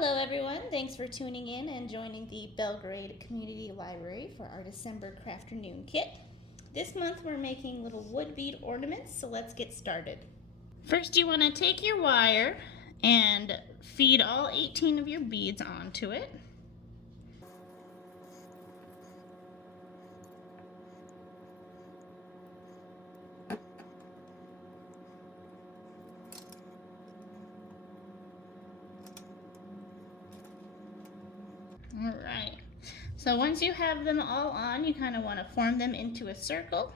Hello everyone, thanks for tuning in and joining the Belgrade Community Library for our December Crafternoon kit. This month we're making little wood bead ornaments, so let's get started. First you want to take your wire and feed all 18 of your beads onto it. Alright, so once you have them all on, you kind of want to form them into a circle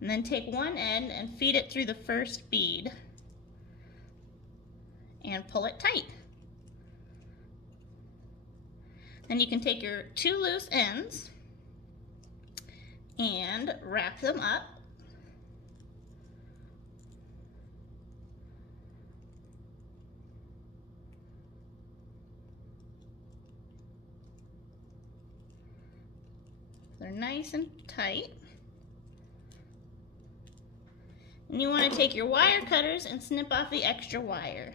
and then take one end and feed it through the first bead and pull it tight. Then you can take your two loose ends and wrap them up. They're nice and tight. And you want to take your wire cutters and snip off the extra wire.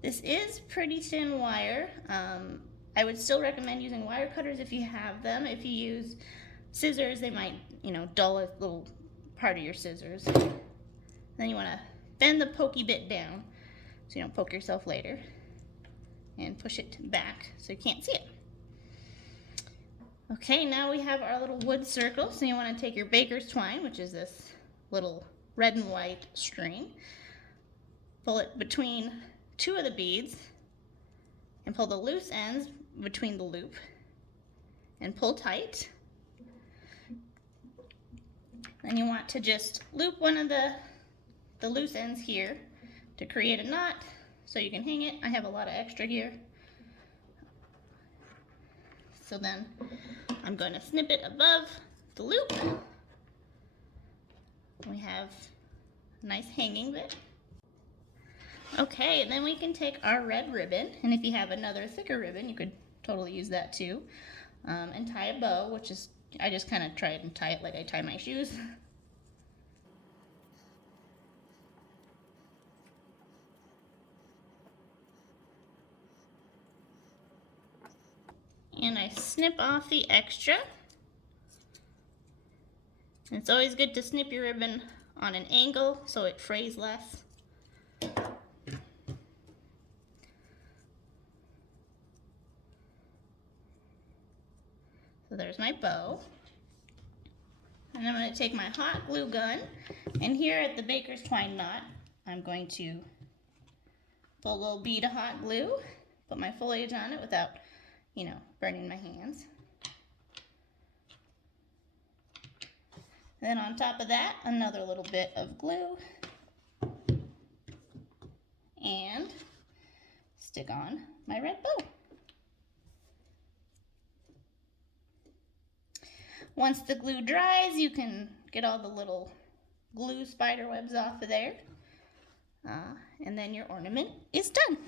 This is pretty thin wire. I would still recommend using wire cutters if you have them. If you use scissors, they might, dull a little part of your scissors. Then you want to bend the pokey bit down so you don't poke yourself later. And push it back so you can't see it. Okay, now we have our little wood circle. So you want to take your baker's twine, which is this little red and white string, pull it between two of the beads, and pull the loose ends between the loop, and pull tight. Then you want to just loop one of the loose ends here to create a knot so you can hang it. I have a lot of extra here. So then I'm going to snip it above the loop. We have a nice hanging bit. Okay, and then we can take our red ribbon, and if you have another thicker ribbon, you could totally use that too, and tie a bow, which is, I just kind of try and tie it like I tie my shoes. And I snip off the extra. And it's always good to snip your ribbon on an angle so it frays less. So there's my bow. And I'm going to take my hot glue gun, and here at the baker's twine knot, I'm going to pull a little bead of hot glue, put my foliage on it without, burning my hands. Then on top of that, another little bit of glue, and stick on my red bow. Once the glue dries, you can get all the little glue spider webs off of there, and then your ornament is done.